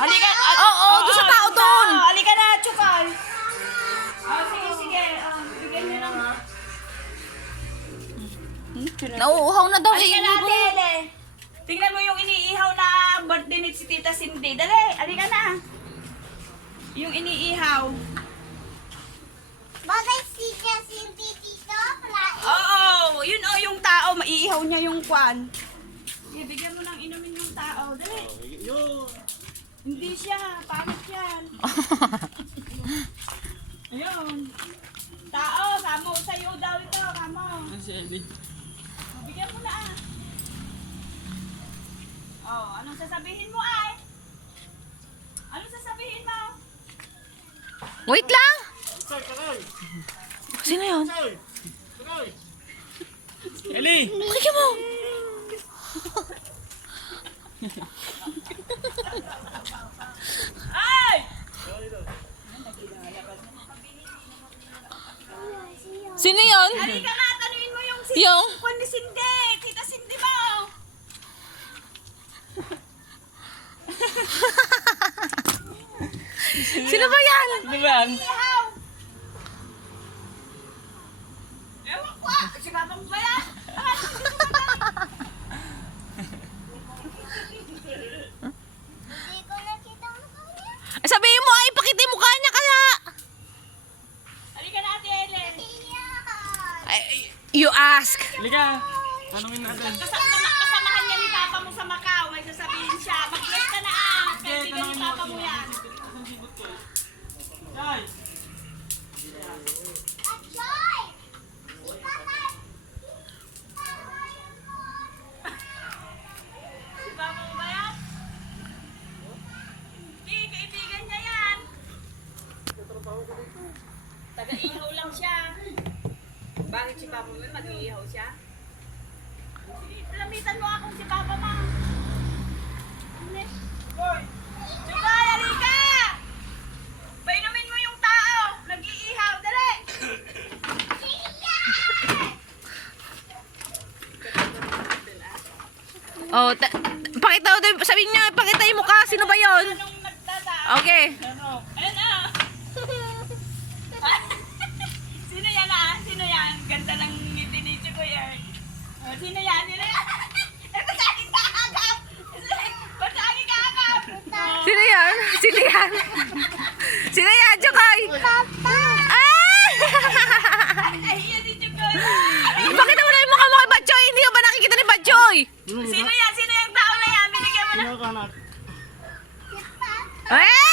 Halika. Oo, doon sa tao doon. Halika na, Chukal. Sige. Bigyan niyo ng... Nauuhaw na daw. Halika na, Tele. Tingnan mo yung iniihaw na birthday ni si Tita Cindy. Dali, halika na. Yung iniihaw. Bakit si Cindy dito? Oo, yun yung tao. Maiihaw niya yung kwan. Bigyan mo ng inumin yung tao. Dali. Hindi siya. Pangit yan. Ayun. Tao, kamo. Sa'yo daw ito. Kamo. Bigyan mo na anong sasabihin mo ay? Anong sasabihin mo? Wait lang. Sino yun? Eli! Pakinggan mo. Ay! Sino yun? Halika na, tanuin mo yung Yung? kwan ni Cindy. Tita Cindy mo. Sino ba yan? Ano ba yan? Ihaw. Ewan ko si Papa mo ba yan? Hindi ko nakita mo kanya. Sabihin mo ay pakita yung mukha niya kaya. Halika na, Ate Ellen. Ay, you ask. Halika! Tanungin natin. Kasamahan niya ni Papa mo sa Macau. May sasabihin siya. Mag-bless ka na Kaibigan ni Papa mo yan. Ay! Joy! Si Papa mo ba yan? Hindi, kaibigan niya yan. Taga-ihaw lang siya. Bakit si Papa mo yun? Mag-iihaw siya? Lamitan mo akong si Papa ma. Hoy! Chukay, halika! Painumin mo yung tao. Nag-iihaw. Dali! Oh, pakita mo din. Sabihin niya, pakita yung mukha. Sino ba yun? Anong nagtata? Okay. Ayan na. Sino yan Sino yan? Ganda ng ngiti ni Chukoy. Sino yan? Sino yan? Ba't sa akin kakagap? Ba't sa akin kakagap? Sino yan? Sino yan? Sino yan, Chokay? Ay! Nahiya si Chukoy. Pakita mo na yung mukha mo kay Batchoy. Hindi ka ba nakikita ni Batchoy? Sino yan? Sino yung tao na yan? Binigyan mo na. Ano ka na? Eh!